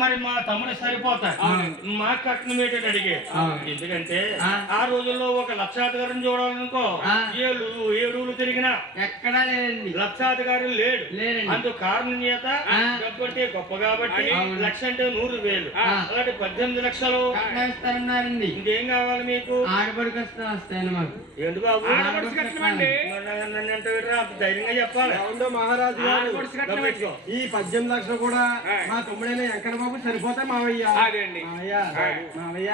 మరి మా తమ్ముడు సరిపోతాయి మా కట్నం ఏంటని అడిగే ఎందుకంటే ఆ రోజుల్లో ఒక లక్షాధికారిని చూడాలనుకో ఏడుగులు తిరిగినా ఎక్కడా లేదండి, లక్షాధికారి లేడు. అందుకు కారణం చేత డబ్బంటే గొప్ప కాబట్టి 1,00,000 అంటే 100,000 అలాంటి 18 లక్షలు ఇస్తారన్నారండి. ఇంకేం కావాలి మీకు? ఆడపడికి వస్తాయండి మాకు. ఏంటి బాబు ధైర్యంగా చెప్పాలి. మహారాజు ఈ 18 లక్షలు కూడా మా తమ్ముడైన వెంకట బాబు సరిపోతాయి మావయ్య. మావయ్య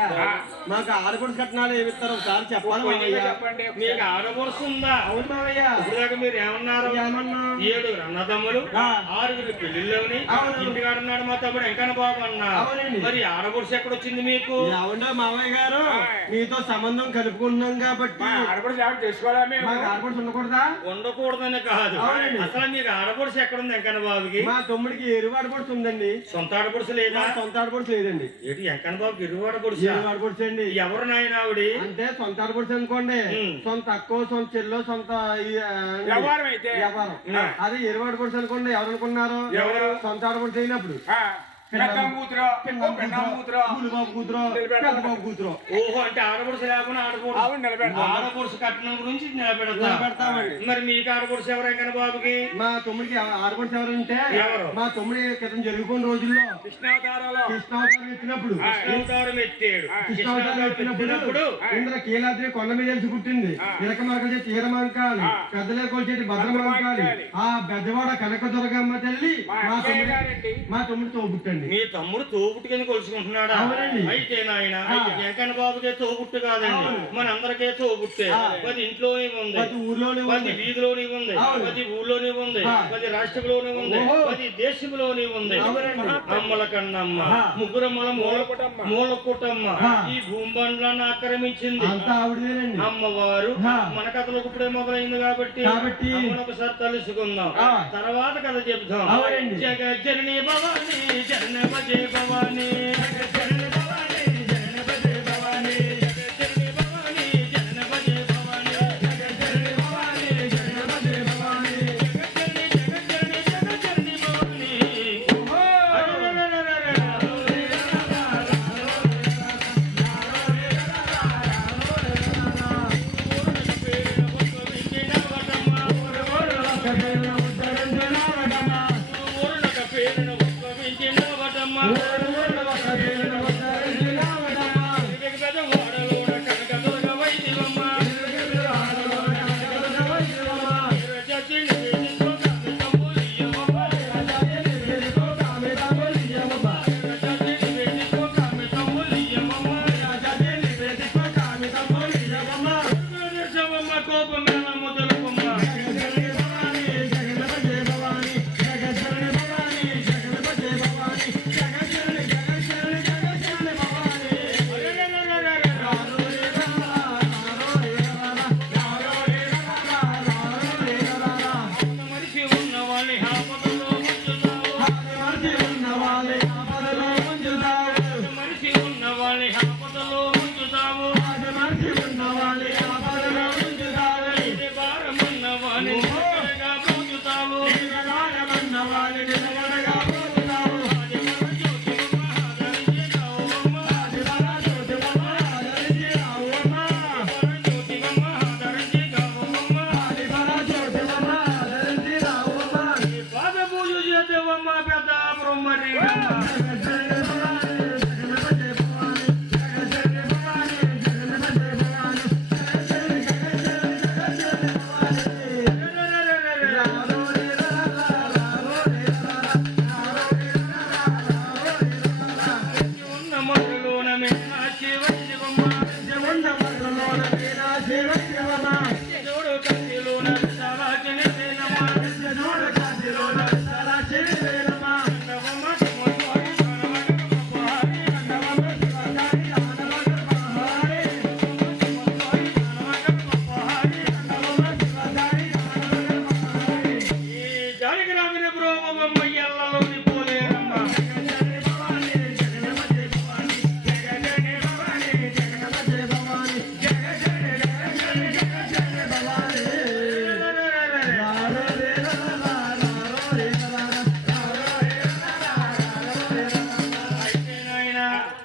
మాకు ఆడపడుచు కట్నాలు ఏమి ఇస్తారు ఒకసారి చెప్పాలి మావయ్య. మీకు ఆడపడుచు ఉందా? అవును మావయ్య. ఇప్పుడు మీరు ఏమన్నారు? 7 అన్నదమ్ములు 6 పెళ్లిలోని ఇంటికాడున్నాడు మా తమ్ముడు వెంకన్న బాబు అన్నా. మరి ఆడపడుచు ఎక్కడ వచ్చింది మీకు? అవునా మావయ్య గారు, మీతో సంబంధం కలుపుకున్నాం కాబట్టి ఆడపడుచు ఉండకూడదా? ఉండకూడదనే కాదు, అసలు మీకు ఆడపడుచు ఎక్కడ ఉంది వెంకన్న బాబుకి? మా తమ్ముడికి ఎరువు ఆడపడుచు ఉందండి. సొంత ఆడపడుచు లేదా? సొంత ఆడపడుచు లేదండి. ఏంటి వెంకన్న బాబుకి ఎరువు ఆడపడుచు? ఆడపడుచు అండి. ఎవరు నాయన ఆవిడ? అంటే సొంత ఆడపడుచు అనుకోండి, సొంత అక్కో సొంత చెల్లో సొంత వ్యాపారం. అదే ఎరువు ఆడపడుచు అనుకోండి, ఎవరు అనుకున్నారు? సొంత ఆడపడుచు అయినప్పుడు ఓహో, అంటే ఆడపడుచు లేకుండా ఆడపడుచు కట్నం గురించి నిలబెడతామండి. మరి మీకు ఆడపడుచు ఎవరు వెంకన్న బాబుకి? మా తమ్ముడికి ఆడపడుచు ఎవరంటే మా తమ్ముడి క్రితం జరుగుకున్న రోజుల్లో కృష్ణావతారం ఎత్తినప్పుడు ఇంద్ర కీలాద్రి కొండ మీద తెలిసి పుట్టింది. ఇరక మరకజే చీరమంకాలి, పెద్దలే కొలిచేటి భద్రమంకాలి, ఆ బెద్దవాడ కనక దుర్గమ్మ తల్లి మా తమ్ముడితో పుట్టండి. మీ తమ్ముడు తోబుట్టుకని కొలుసుకుంటున్నాడా? అయితే నాయన వెంకన్న బాబుకే తోబుట్టు కాదండి, మన అందరికే తోబుట్టే. 10 ఇంట్లోనే ఉంది, 10 వీధిలోనే ఉంది, 10 ఊళ్ళోనే ఉంది, 10 రాష్ట్రంలోనే ఉంది, 10 దేశంలోనే ఉంది. అమ్మల కన్నమ్మ ముగ్గురమ్మల మూలకుటమ్మ ఈ భూమిబండ్లను ఆక్రమించింది అమ్మవారు. మన కథలకు ఇప్పుడే మొదలైంది కాబట్టి ఒకసారి తలుసుకుందాం, తర్వాత కథ చెప్తాం. జగజ్జనని భవాని జన భజే భవాని, జగజ్జనని భవాని జన భజే భవాని, జగజ్జనని భవాని జన భజే భవాని, జగజ్జనని భవాని జన భజే భవాని, జగజ్జనని జగజ్జనని భవాని.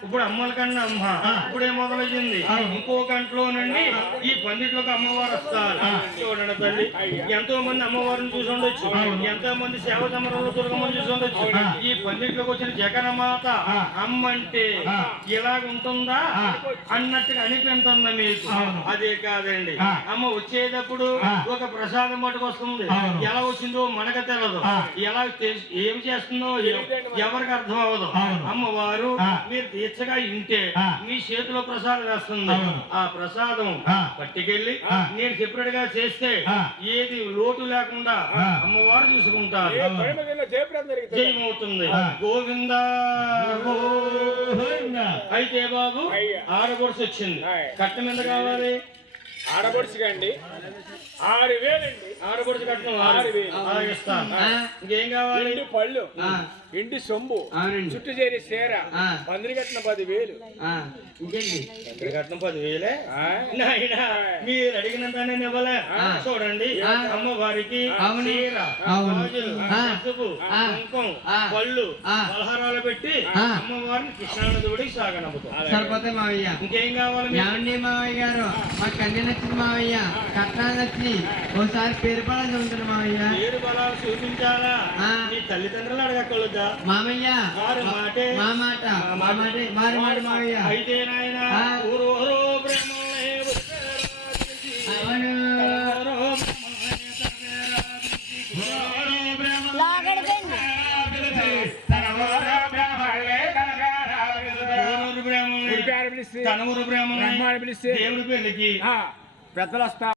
ఇప్పుడు అమ్మల కన్నా అమ్మ ఇప్పుడే మొదలయ్యింది. ఇంకో గంటలో నుండి ఈ పందిట్లోకి అమ్మవారు వస్తారు. చూడండి తల్లి, ఎంతో మంది అమ్మవారిని చూసి ఉండొచ్చు, ఎంతో మంది సేవ సమరంలో దుర్గమ్మని చూసి ఉండొచ్చు. ఈ పందిట్లోకి వచ్చిన జగన్మాత అమ్మ అంటే ఇలాగ ఉంటుందా అన్నట్టుగా అనిపించిందా మీకు? అదే కాదండి, అమ్మ వచ్చేటప్పుడు ఒక ప్రసాదం పట్టుకొస్తుంది. ఎలా వచ్చిందో మనకు తెలియదు, ఎలా ఏం చేస్తుందో ఎవరికి అర్థం అవ్వదు. అమ్మవారు మీరు దీక్షగా ఇంటే మీ చేతిలో ప్రసాదం వేస్తుంది. ఆ ప్రసాదం పట్టుకెళ్ళి నేను సెపరేట్ గా చేస్తే ఏది లోటు లేకుండా అమ్మవారు చూసుకుంటారు. జయమవుతుంది. గోవింద అయితే బాబు ఆడబొడుసు వచ్చింది. కట్నం ఎంత కావాలి? ఆడబొడుచుగా అండి 6,000 అండి. ఆడబొడుచు కట్నం 6,000 ఇస్తాను. ఇంకేం కావాలి? ఇంటి పళ్ళు, ఇంటి సొమ్ము, అవునండి. చుట్టూ చేరి సేర, పందిరి కట్టిన 10,000. ఇంకేంటి? ఇక్కడ కట్నం 10,000. నాయనా మీరు అడిగినంత నేను ఇవ్వలే. చూడండి, అమ్మవారికి చీర, గాజులు, పసుపు, కుంకుమ, పళ్ళు, పలహారాలు పెట్టి అమ్మవారిని కృష్ణానదుడికి సాగనమ్ముతాం. సరిపోతే మావయ్య. ఇంకేం కావాలి? ఏమండి మావయ్య గారు, మా కన్య నచ్చింది మావయ్య, కట్నాలు నచ్చి ఓసారి పేరు పడాలని ఉంటుంది మావయ్య. పేరు బలాలు చూపించాలా? నీ తల్లిదండ్రులు అడగకూడదా? మామయ్య వారి మాటే మా మాట మా మాటే వారి మాట మావయ్య. అయితే నాయన ఊరోరో ప్రేమలే అవును. తనూరు బ్రాహ్మణులు దేవుడి పెళ్లికి పెద్దలు వస్తారు.